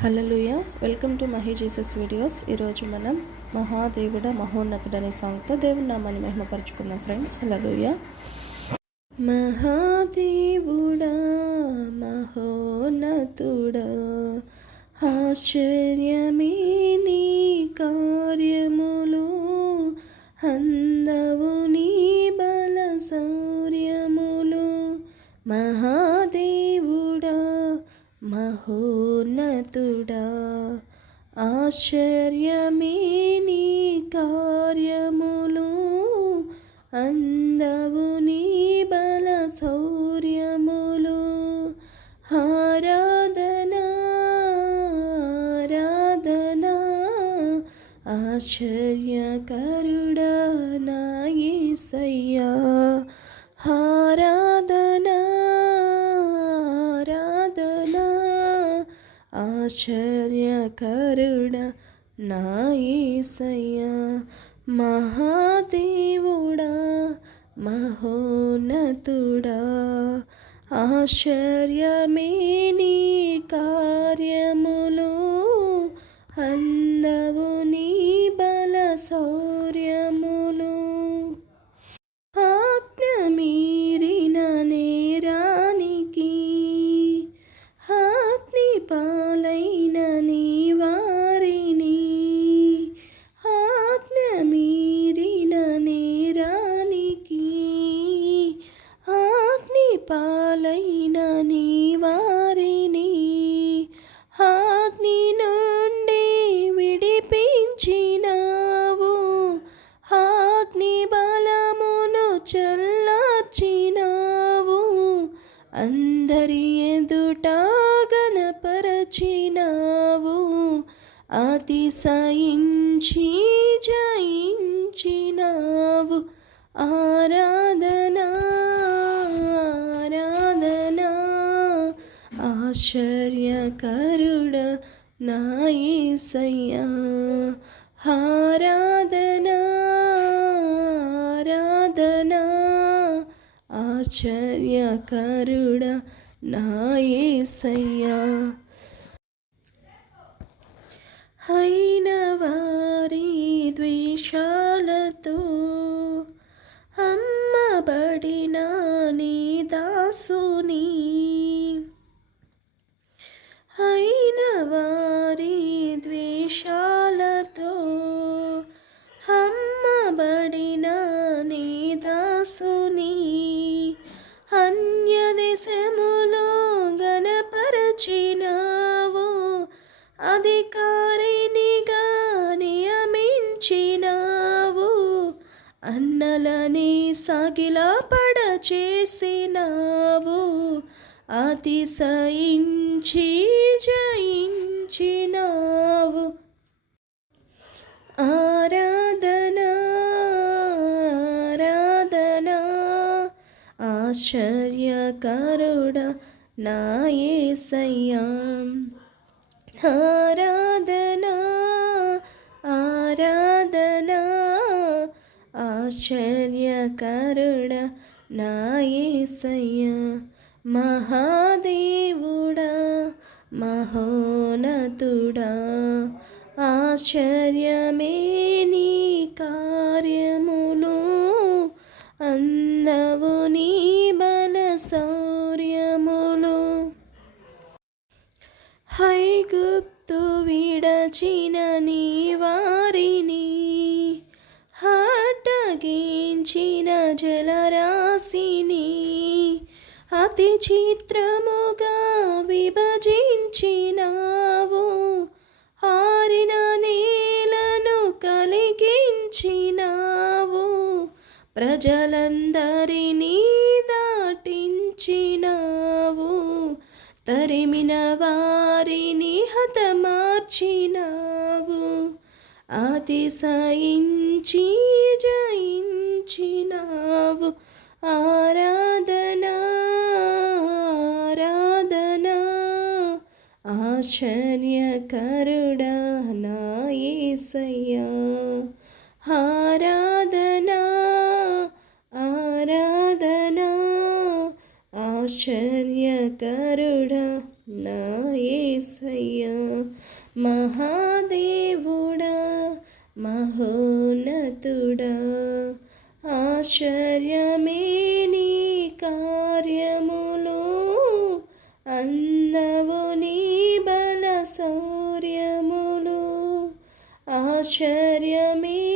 Hallelujah welcome to Mahi Jesus videos. ఈరోజు మనం మహాదేవుడ మహోన్నతుడు అనే సాంగ్తో దేవుని నామాన్ని మహిమపరుచుకుందాం ఫ్రెండ్స్. హల్లెలూయా. మహాదేవుడా మహోన్నతుడా ఆశ్చర్యమే నీ కార్యములు, అందవు నీ బల శౌర్యములు. మహాదేవుడా మహోన్నతుడా ఆశ్చర్యమే నీ కార్యములు, అందవు నీ బల శౌర్యములు. ఆరాధనా ఆరాధనా ఆశ్చర్యకరుడా నా యేసయ్యా. ఆరాధనా ఆరాధనా ఆశ్చర్యకరుడా నా యేసయ్యా. మహాదేవుడా మహోన్నతుడా ఆశ్చర్యమే నీ కార్యములు, అందవు నీ బల శౌర్యములు. ఆజ్ఞ మీరిన నేరానికి అగ్ని పాలైన నీ వారిని, ఆజ్ఞ మీరిన నేరానికి అగ్ని పాలైన నీ వారిని, అగ్ని నుండి విడిపించినావు, అగ్ని బలమును చల్లార్చినావు, అందరి ఎదుట గణపరచినావు, అతిశయించి జయించినావు. ఆరాధనా ఆరాధనా ఆశ్చర్యకరుడా నా యేసయ్యా. ఆరాధనా ఆరాధనా ఆశ్చర్యకరుడా నా యేసయ్యా. అయిన వారి ద్వేషాలతో అమ్మబడిన నీ దాసుని, అయిన వారి ద్వేషాలతో అమ్మబడిన నీ దాసుని, అన్యదేశములో గణపరచినావు, అధికారినిగా నియమించినావు, అన్నలని సాగిలపడ చేసినావు, అతిశయించి జయించినావు. ఆరాధనా ఆరాధనా ఆశ్చర్యకరుడా నా యేసయ్యా. ఆరాధనా ఆరాధనా ఆశ్చర్యకరుడా నా యేసయ్యా. మహాదేవుడా మహోన్నతుడా ఆశ్చర్యమే నీ కార్యములు, అందవు నీ బల శౌర్యములు. ఐగుప్తు విడచిన నీ వారిని, అడ్డగించిన జలరాశిని, అతి చిత్రముగా విభజించినావు, ఆరిన నేలను కలిగించినావు, ప్రజలందరినీ దాటించినావు, తరిమిన వారిని హతమార్చినావు, అతిశయించి జయించినావు. ఆరాధనా ఆరాధనా ఆశ్చర్యకరుడా నా యేసయ్యా. ఆరాధనా ఆరాధనా ఆశ్చర్యకరుడా నా యేసయ్యా. యేసయ్యా. మహాదేవుడా మహోన్నతుడా ఆశ్చర్యమే నీ కార్యములు, అందవు నీ బల శౌర్యములు. ఆశ్చర్యమే